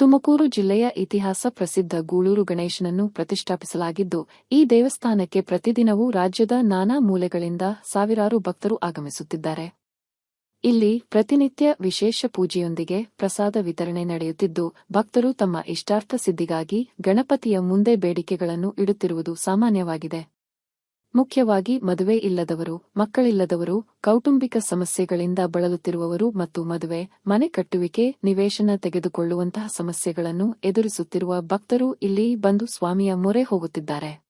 ತುಮಕೂರು ಜಿಲ್ಲೆಯ ಇತಿಹಾಸ ಪ್ರಸಿದ್ಧ ಗೂಳೂರು ಗಣೇಶನನ್ನು ಪ್ರತಿಷ್ಠಾಪಿಸಲಾಗಿದ್ದು, ಈ ದೇವಸ್ಥಾನಕ್ಕೆ ಪ್ರತಿದಿನವೂ ರಾಜ್ಯದ ನಾನಾ ಮೂಲೆಗಳಿಂದ ಸಾವಿರಾರು ಭಕ್ತರು ಆಗಮಿಸುತ್ತಿದ್ದಾರೆ. ಇಲ್ಲಿ ಪ್ರತಿನಿತ್ಯ ವಿಶೇಷ ಪೂಜೆಯೊಂದಿಗೆ ಪ್ರಸಾದ ವಿತರಣೆ ನಡೆಯುತ್ತಿದ್ದು, ಭಕ್ತರು ತಮ್ಮ ಇಷ್ಟಾರ್ಥ ಸಿದ್ಧಿಗಾಗಿ ಗಣಪತಿಯ ಮುಂದೆ ಬೇಡಿಕೆಗಳನ್ನು ಇಡುತ್ತಿರುವುದು ಸಾಮಾನ್ಯವಾಗಿದೆ. ಮುಖ್ಯವಾಗಿ ಮದುವೆ ಇಲ್ಲದವರು, ಮಕ್ಕಳಿಲ್ಲದವರು, ಕೌಟುಂಬಿಕ ಸಮಸ್ಯೆಗಳಿಂದ ಬಳಲುತ್ತಿರುವವರು ಮತ್ತು ಮದುವೆ, ಮನೆ ಕಟ್ಟುವಿಕೆ, ನಿವೇಶನ ತೆಗೆದುಕೊಳ್ಳುವಂತಹ ಸಮಸ್ಯೆಗಳನ್ನು ಎದುರಿಸುತ್ತಿರುವ ಭಕ್ತರು ಇಲ್ಲಿ ಬಂದು ಸ್ವಾಮಿಯ ಮೊರೆ ಹೋಗುತ್ತಿದ್ದಾರೆ.